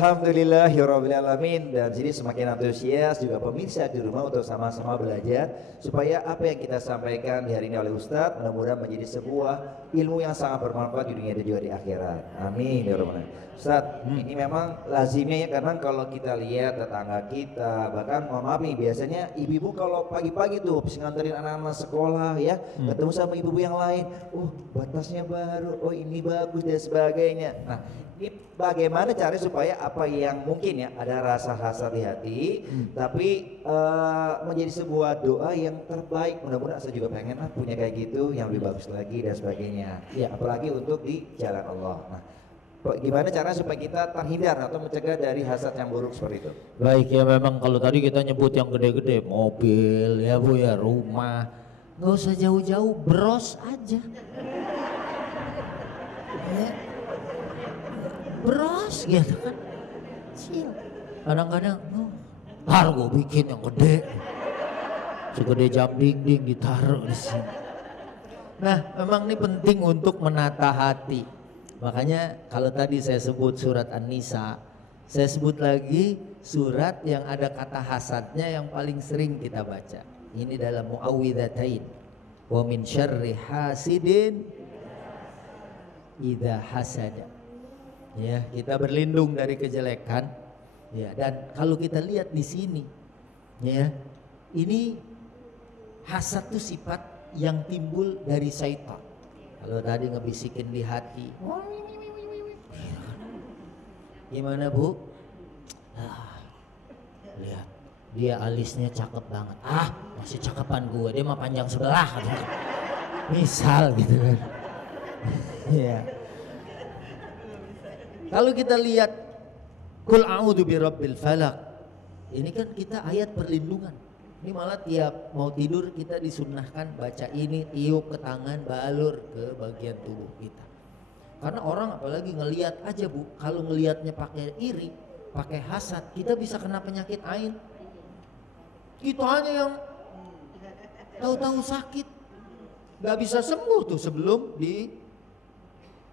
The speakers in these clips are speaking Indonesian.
Alhamdulillahirrabbilalamin. Dan jadi semakin antusias juga pemirsa di rumah untuk sama-sama belajar supaya apa yang kita sampaikan di hari ini oleh Ustadz mudah-mudahan menjadi sebuah ilmu yang sangat bermanfaat di dunia dan juga di akhirat. Amin ya rabbal alamin. Ustadz, ini memang lazimnya ya, karena kalau kita lihat tetangga kita, bahkan mohon maaf nih, biasanya ibu-ibu kalau pagi-pagi tuh habis nganterin anak-anak sekolah ya, ketemu sama ibu-ibu yang lain, batasnya baru, ini bagus dan sebagainya. Nah, ini bagaimana caranya supaya apa yang mungkin ya ada rasa hasad di hati, tapi menjadi sebuah doa yang terbaik. Mudah-mudahan saya juga pengen punya kayak gitu yang lebih bagus lagi dan sebagainya. Ya, apalagi untuk di jalan Allah. Nah, gimana cara supaya kita terhindar atau mencegah dari hasad yang buruk seperti itu? Baik ya, memang kalau tadi kita nyebut yang gede-gede, mobil ya Bu ya, rumah, nggak usah jauh-jauh, bros aja. Ya. Bros gitu kan, kecil. Kadang-kadang, ntar gue bikin yang gede, segede jam dinding ditaruh di sini. Nah, memang ini penting untuk menata hati. Makanya kalau tadi saya sebut surat An-Nisa, saya sebut lagi surat yang ada kata hasadnya yang paling sering kita baca. Ini dalam Muawwidzatain. Wa min syarri hasidin idza hasada. Ya, kita berlindung dari kejelekan. Ya, dan kalau kita lihat di sini, ya, ini hasad itu sifat yang timbul dari syaitan. Kalau tadi ngebisikin di hati, gimana Bu? Lihat, dia alisnya cakep banget. Masih cakepan gue, dia mah panjang sebelah. Misal gitu kan. Ya. Kalau kita lihat, Qul a'udzu birabbil falaq. Ini kan kita ayat perlindungan. Ini malah tiap mau tidur kita disunnahkan baca ini, tiup ke tangan, balur ke bagian tubuh kita. Karena orang apalagi ngelihat aja Bu, kalau ngelihatnya pakai iri, pakai hasad, kita bisa kena penyakit ain. Itu hanya yang tahu-tahu sakit, nggak bisa sembuh tuh sebelum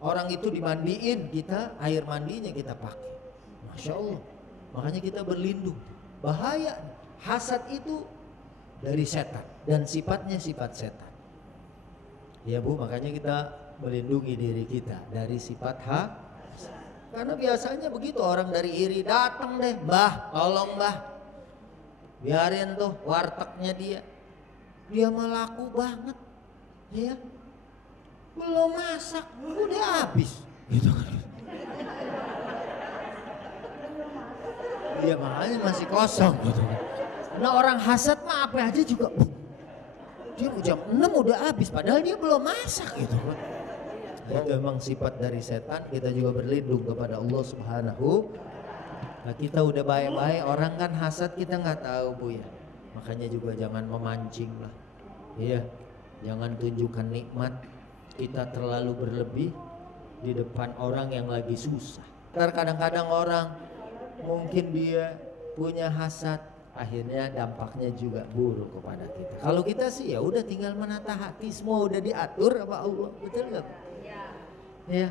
orang itu dimandiin, kita air mandinya kita pakai. Masya Allah, makanya kita berlindung. Bahaya, hasad itu dari setan dan sifatnya sifat setan. Ya Bu, makanya kita melindungi diri kita dari sifat hasad. Karena biasanya begitu, orang dari iri datang deh, Mbah, tolong Mbah, biarin tuh wartegnya dia mah laku banget, ya belum masak udah habis, gitu kan? Dia makanya masih kosong, gitu kan? Nah orang hasad mah apa aja juga, dia jam 6 udah habis padahal dia belum masak gitu kan. Itu memang sifat dari setan. Kita juga berlindung kepada Allah Subhanahu. Nah, kita udah baik-baik, orang kan hasad kita nggak tahu Bu ya. Makanya juga jangan memancing lah. Iya, jangan tunjukkan nikmat kita terlalu berlebih di depan orang yang lagi susah. Karena kadang-kadang orang mungkin dia punya hasad, akhirnya dampaknya juga buruk kepada kita. Kalau kita sih ya udah tinggal menata hati, semua udah diatur sama Allah, betul nggak? Ya,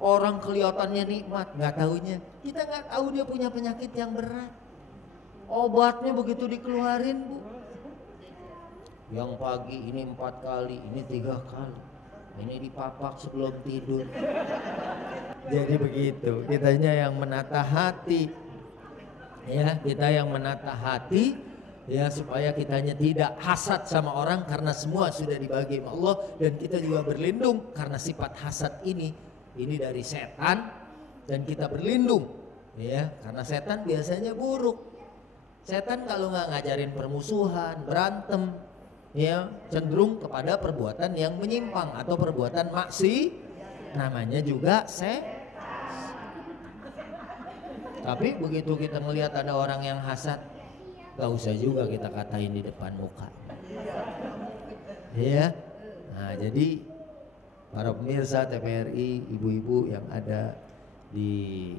orang kelihatannya nikmat, nggak tahunya kita nggak tahu dia punya penyakit yang berat. Obatnya begitu dikeluarin Bu, yang pagi ini 4 kali, ini 3 kali, ini dipapak sebelum tidur. Jadi begitu, kitanya yang menata hati. Ya, kita yang menata hati ya supaya kitanya tidak hasad sama orang karena semua sudah dibagi sama Allah, dan kita juga berlindung karena sifat hasad ini dari setan, dan kita berlindung ya karena setan biasanya buruk. Setan kalau nggak ngajarin permusuhan, berantem, ya cenderung kepada perbuatan yang menyimpang atau perbuatan namanya juga Tapi begitu kita melihat ada orang yang hasad, gak usah juga kita katain di depan muka. Ya, nah jadi para pemirsa TVRI, ibu-ibu yang ada di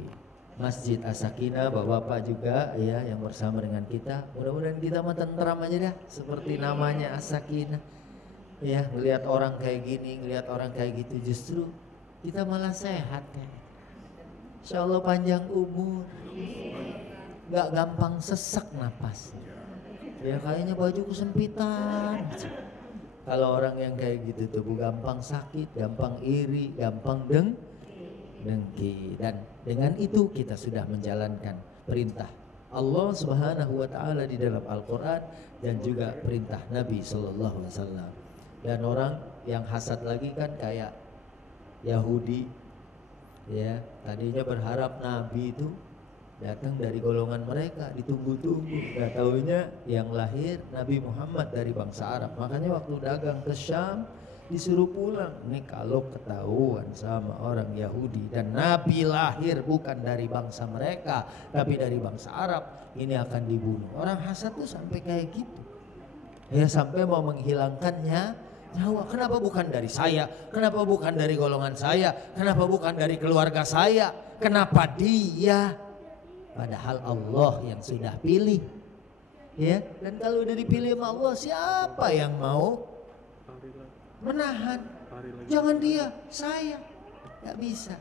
Masjid As-Sakinah, bapak-bapak juga ya yang bersama dengan kita, mudah-mudahan kita mah tentram aja dah, seperti namanya As-Sakinah. Ya, ngelihat orang kayak gini, ngelihat orang kayak gitu, justru kita malah sehat kan. Insya Allah panjang umur, nggak gampang sesek napas. Ya kayaknya baju kesempitan. Kalau orang yang kayak gitu tuh gampang sakit, gampang iri, gampang dengki. Dan dengan itu kita sudah menjalankan perintah Allah Subhanahu wa taala di dalam Al-Qur'an dan juga perintah Nabi sallallahu alaihi wasallam. Dan orang yang hasad lagi kan kayak Yahudi, ya, tadinya berharap Nabi itu datang dari golongan mereka, ditunggu-tunggu. Gak taunya yang lahir Nabi Muhammad dari bangsa Arab. Makanya waktu dagang ke Syam disuruh pulang. Ini kalau ketahuan sama orang Yahudi dan Nabi lahir bukan dari bangsa mereka tapi dari bangsa Arab, ini akan dibunuh. Orang hasad tuh sampai kayak gitu. Ya sampai mau menghilangkannya nyawa. Kenapa bukan dari saya? Kenapa bukan dari golongan saya? Kenapa bukan dari keluarga saya? Kenapa dia? Padahal Allah yang sudah pilih, ya. Dan kalau udah dipilih sama Allah, siapa yang mau menahan? Jangan dia, saya, nggak bisa.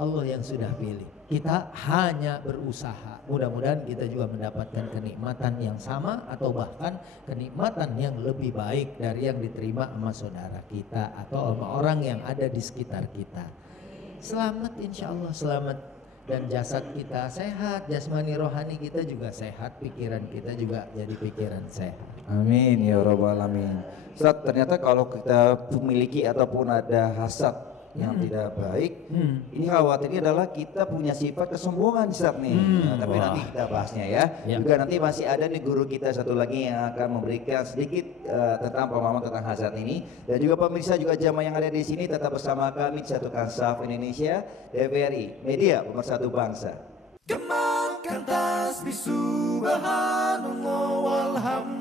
Allah yang sudah pilih. Kita hanya berusaha. Mudah-mudahan kita juga mendapatkan kenikmatan yang sama atau bahkan kenikmatan yang lebih baik dari yang diterima sama saudara kita atau sama orang yang ada di sekitar kita. Selamat, insya Allah selamat. Dan jasad kita sehat, jasmani rohani kita juga sehat, pikiran kita juga jadi pikiran sehat. Amin ya rabbal alamin. Ustaz, ternyata kalau kita memiliki ataupun ada hasad yang tidak baik, ini khawatirnya adalah kita punya sifat kesombongan, Ustaz nih. Nah, tapi nanti kita bahasnya ya. Juga nanti masih ada nih guru kita satu lagi yang akan memberikan sedikit tentang pemahaman tentang hasad ini. Dan juga pemirsa juga jamaah yang ada di sini tetap bersama kami di Satu Kansaf Indonesia, TVRI, media pemersatu bangsa. Gemakan tasbih subhanallah walhamdulillah.